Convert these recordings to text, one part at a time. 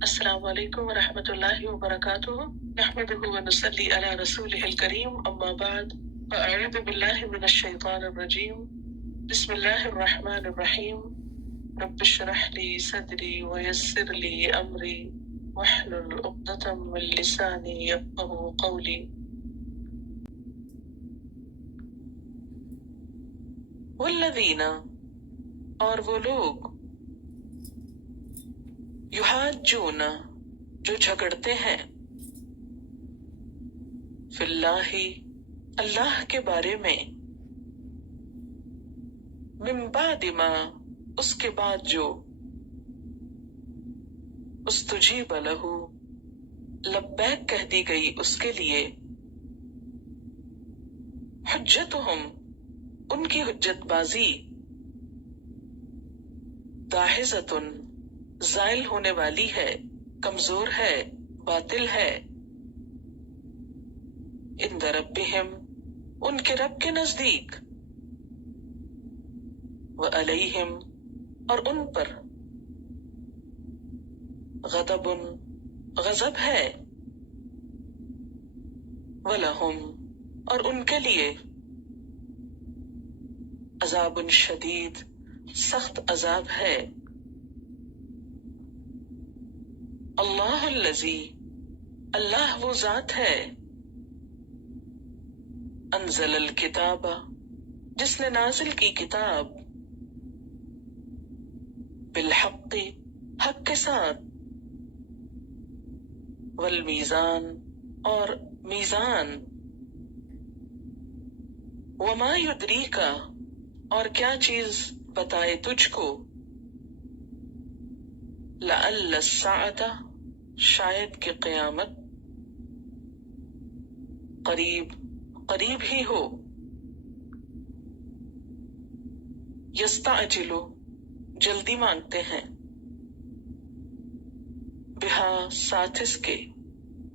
السلام علیکم ورحمۃ اللہ وبرکاتہ نحمده ونصلی علی رسولہ الکریم اما بعد فاعوذ باللہ من الشیطان الرجیم بسم اللہ الرحمن الرحیم رب اشرح لی صدری ویسر لی امری واحلل عقدۃ من لسانی یفقهوا قولی والذین اور وہ لوگ یحاجون جو جھگڑتے ہیں فی اللہ اللہ کے بارے میں من بعد ما اس کے بعد جو استجیب لہ لبیک کہہ دی گئی اس کے لیے حجتہم ان کی حجت بازی داحضۃ زائل ہونے والی ہے، کمزور ہے، باطل ہے، عند ربہم ان کے رب کے نزدیک، وعلیہم اور ان پر غضب غضب ہے، ولہم اور ان کے لیے عذاب شدید سخت عذاب ہے۔ اللہ الذی اللہ وہ ذات ہے انزل الکتاب جس نے نازل کی کتاب بالحق حق کے ساتھ، والمیزان اور میزان، وما یدریک اور کیا چیز بتائے تجھ کو، لعل الساعۃ شاید کہ قیامت قریب قریب ہی ہو، یستعجل جلدی مانگتے ہیں، بہا ساتھ اس کے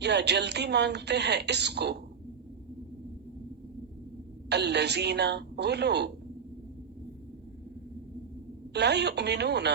یا جلدی مانگتے ہیں اس کو، الذین وہ لوگ لا یؤمنون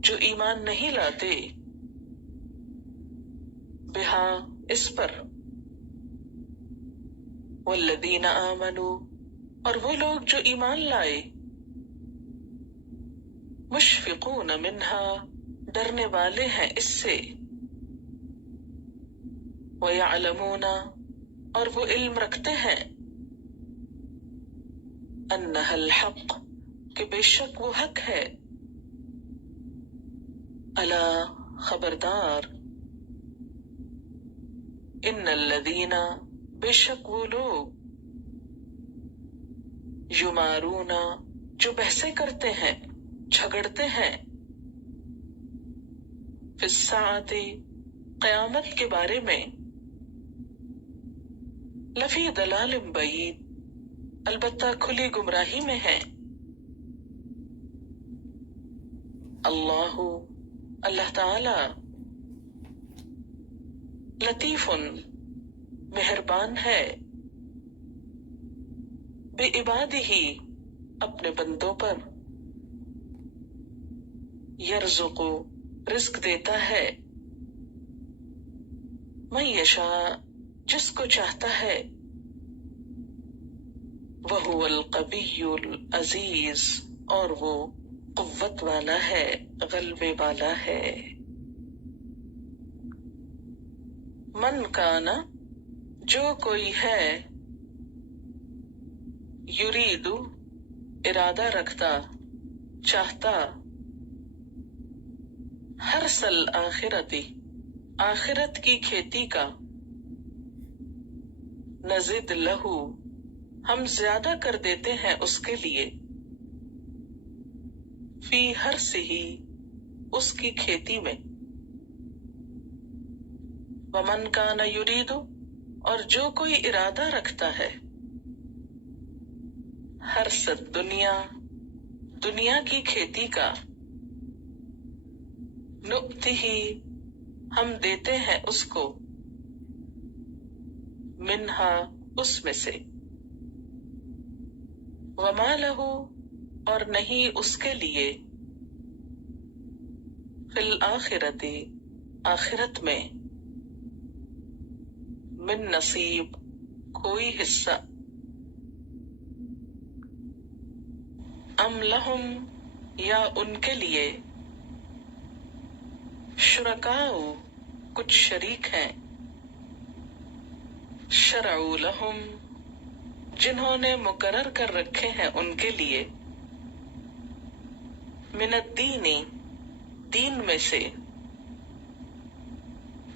جو ایمان نہیں لاتے، بہا اس پر، والذین آمنوا اور وہ لوگ جو ایمان لائے، مشفقون منہا ڈرنے والے ہیں اس سے، ویعلمون اور وہ علم رکھتے ہیں، انہا الحق کہ بے شک وہ حق ہے، الا خبردار، ان الذین بے شک وہ لوگ یمارون جو بحثیں کرتے ہیں جھگڑتے ہیں، فی الساعۃ قیامت کے بارے میں، لفی ضلال بعید البتہ کھلی گمراہی میں ہے، اللہ تعالی لطیف مہربان ہے، بعبادہ اپنے بندوں پر، یرزق رزق دیتا ہے، من یشاء جس کو چاہتا ہے، وہو القوی العزیز اور وہ قوت والا ہے، غلبے والا ہے۔ من کانا جو کوئی ہے، یرید ارادہ رکھتا چاہتا، حرث الآخرتی آخرت کی کھیتی کا، نزد لہو ہم زیادہ کر دیتے ہیں اس کے لیے، فی حرثہ اس کی کھیتی میں، ومن کان یرید اور جو کوئی ارادہ رکھتا ہے، حرث الدنیا دنیا کی کھیتی کا، نؤتہ ہم دیتے ہیں اس کو، منہا اس میں سے، وما لہ اور نہیں اس کے لیے، فی الآخرتی آخرت میں، من نصیب کوئی حصہ، ام لہم یا ان کے لیے، شرکاء کچھ شریک ہیں، شرعوا لہم جنہوں نے مقرر کر رکھے ہیں ان کے لیے، من الدین دین میں سے،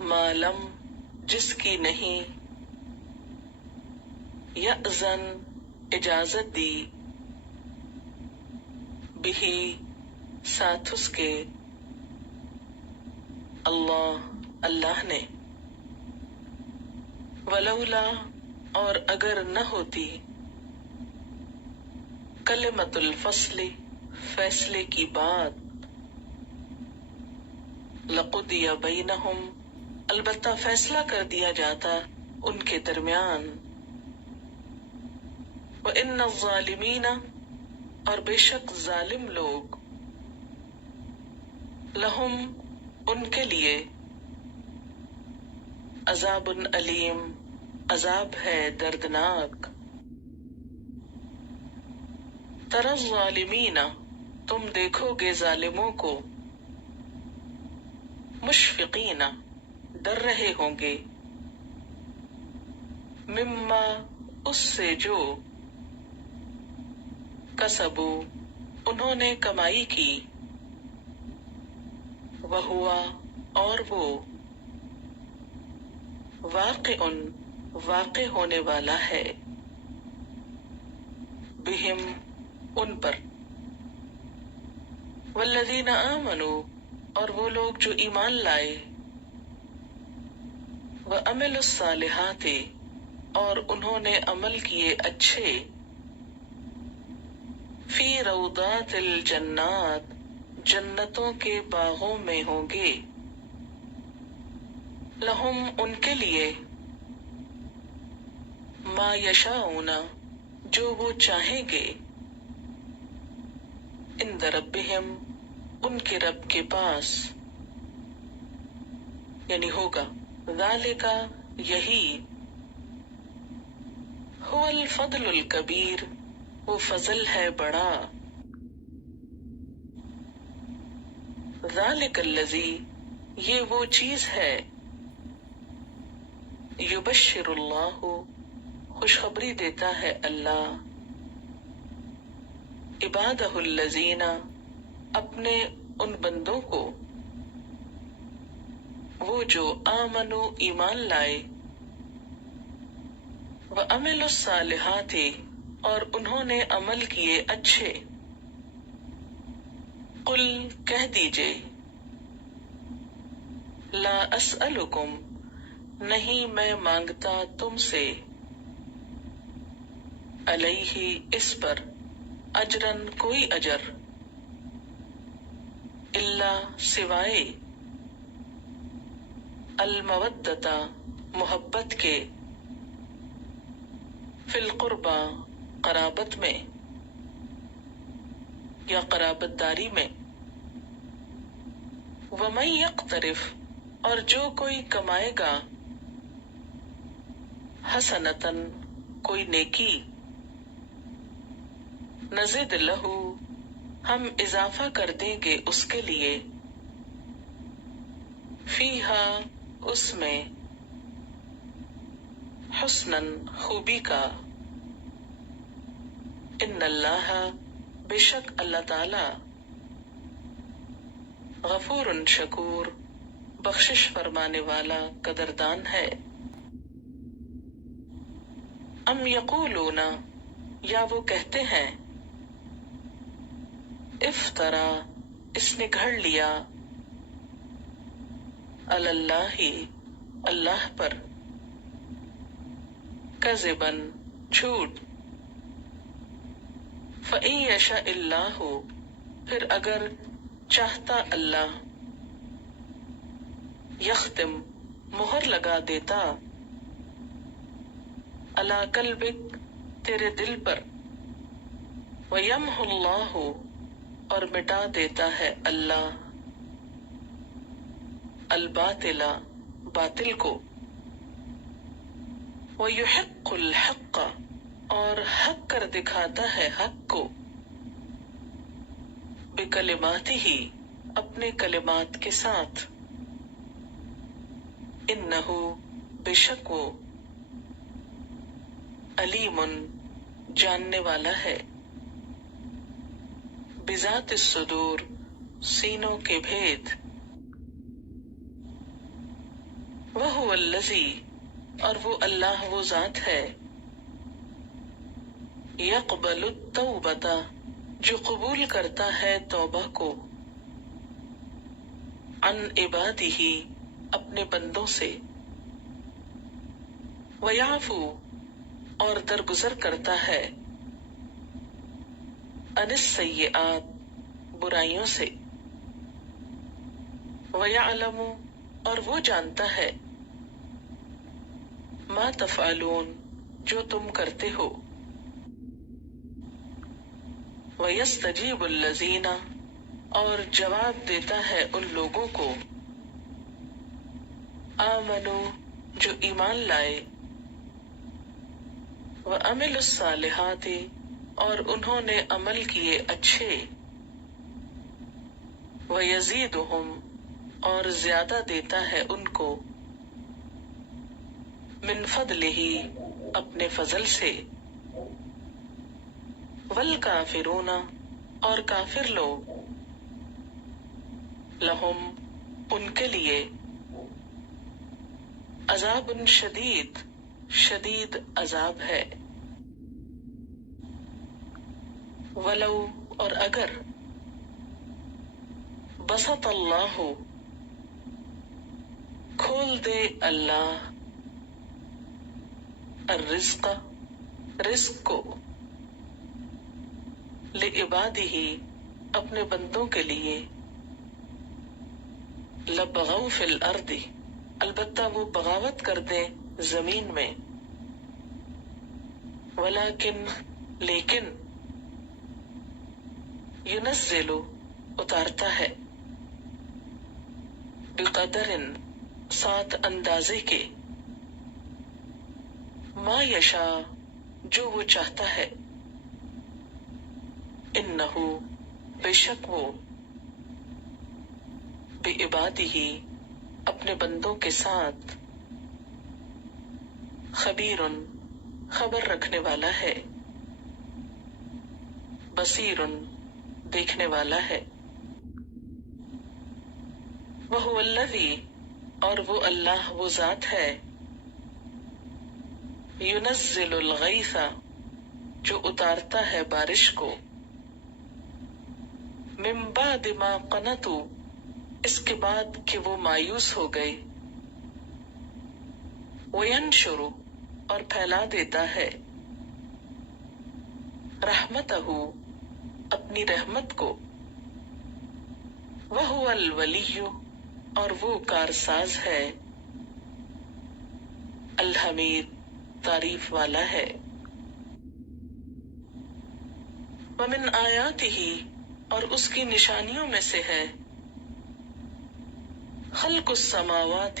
ما لم جس کی نہیں، یأذن اجازت دی، بہی ساتھ اس کے، اللہ نے، ولولا اور اگر نہ ہوتی، کلمۃ الفصل فیصلے کی بات، لقضی بینہم البتہ فیصلہ کر دیا جاتا ان کے درمیان، وَإِنَّ الظَّالِمِينَ اور بے شک ظالم لوگ، لہم ان کے لیے، عذاب علیم عذاب ہے دردناک، تری الظالمین تم دیکھو گے ظالموں کو، مشفقین ڈر رہے ہوں گے، مما اس سے جو، کسبو انہوں نے کمائی کی، وہوا اور وہ، واقع ہونے والا ہے، بہم ان پر، والذین آمنوا اور وہ لوگ جو ایمان لائے، وعملوا الصالحات اور انہوں نے عمل کیے اچھے، فی روضات الجنات جنتوں کے باغوں میں ہوں گے، لہم ان کے لیے، ما یشاءون جو وہ چاہیں گے، عند ربہم ان کے رب کے پاس، یعنی ہوگا، ذالک یہی، هو الفضل الکبیر وہ فضل ہے بڑا، ذالک الذی یہ وہ چیز ہے، یبشر اللہ خوشخبری دیتا ہے اللہ، عبادہ الذین اپنے ان بندوں کو، وہ جو آمنو ایمان لائے، وعملوا الصالحات اور انہوں نے عمل کیے اچھے، قل کہہ دیجئے، لا اسألکم نہیں میں مانگتا تم سے، علیہ اس پر، اجرن کوئی اجر، الا سوائے، المودۃ محبت کے، فی القربى قرابت میں یا قرابت داری میں، ومن یقترف اور جو کوئی کمائے گا، حسنۃ کوئی نیکی، نزد لہ ہم اضافہ کر دیں گے اس کے لیے، فیہا اس میں، حسناً خوبی کا، ان اللہ بے شک اللہ تعالی، غفور شکور بخشش فرمانے والا قدردان ہے، ام یقولون یا وہ کہتے ہیں، افطرا اس نے گھڑ لیا، علی اللہ اللہ پر، کذباً جھوٹ، فإن یشاء اللہ پھر اگر چاہتا اللہ، یختم مہر لگا دیتا، علی قلبک تیرے دل پر، ویمحو اللہ اور مٹا دیتا ہے اللہ، الباطلا باطل کو، وَيُحِقُّ الْحَقَّ اور حق کر دکھاتا ہے حق کو، بِكَلِمَاتِهِ اپنے کلمات کے ساتھ، إِنَّهُ بے شک وہ، علیم جاننے والا ہے، بذات الصدور سینوں کے بھید، وَهُوَ الَّذِي اور وہ اللہ وہ ذات ہے، يَقْبَلُ التَّوْبَةَ جو قبول کرتا ہے توبہ کو، عن عبادہ اپنے بندوں سے، وَيَعْفُو اور درگزر کرتا ہے، عن السیئات برائیوں سے، وَيَعْلَمُ اور وہ جانتا ہے، ما تفعلون جو تم کرتے ہو، وَيَسْتَجِيبُ الَّذِينَ اور جواب دیتا ہے ان لوگوں کو، آمنوا جو ایمان لائے، وَعَمِلُوا الصَّالِحَاتِ اور انہوں نے عمل کیے اچھے، وَيَزِيدُهُمْ اور زیادہ دیتا ہے ان کو، من فضلہ اپنے فضل سے، والکافرون اور کافر لوگ، لہم ان کے لیے، عذاب شدید شدید عذاب ہے، ولو اور اگر، بسط اللہ کھول دے اللہ، الرزق رزق کو، لعبادہ اپنے بندوں کے لیے، لبغوا فی الارض البتہ وہ بغاوت کر دیں زمین میں، ولیکن لیکن، ینزل اتارتا ہے، بقدر ساتھ اندازے کے، ما یشاء جو وہ چاہتا ہے، انہو بے شک وہ، بعبادہ اپنے بندوں کے ساتھ، خبیر خبر رکھنے والا ہے، بصیر دیکھنے والا ہے، وَهُوَ الَّذِي اور وہ اللہ وہ ذات ہے، يُنَزِّلُ الْغَيْثَ جو اتارتا ہے بارش کو، من بعد ما قنطوا اس کے بعد کہ وہ مایوس ہو گئے، وَيَنشُرُ اور پھیلا دیتا ہے، رحمتہ اپنی رحمت کو، وَهُوَ الْوَلِيُّ اور وہ کارساز ہے، الحمید تعریف والا ہے، وَمِنْ آیاتہ اور اس کی نشانیوں میں سے ہے، خلق السماوات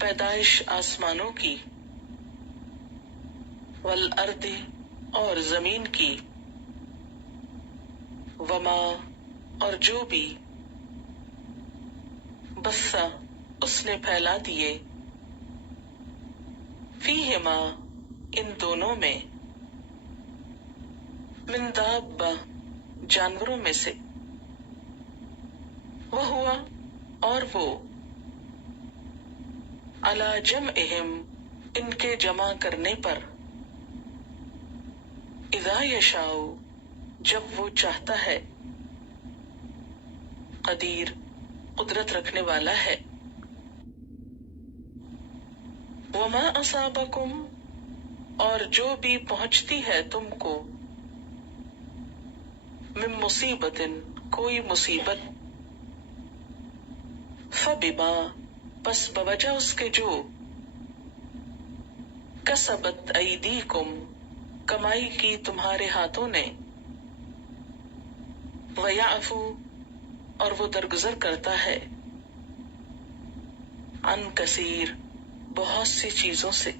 پیدائش آسمانوں کی، والارض اور زمین کی، وما اور جو بھی، بث اس نے پھیلا دیے، فیہما ان دونوں میں، من دابہ جانوروں میں سے، وہوا اور وہ، علی جمعہم ان کے جمع کرنے پر، اذا یشاء جب وہ چاہتا ہے، قدیر قدرت رکھنے والا ہے، وما اصابکم اور جو بھی پہنچتی ہے تم کو، من مصیبت کوئی مصیبت، فبما پس بوجہ اس کے جو، کسبت ایدیکم کمائی کی تمہارے ہاتھوں نے، ویعفو اور وہ درگزر کرتا ہے، عن کثیر، بہت سی چیزوں سے،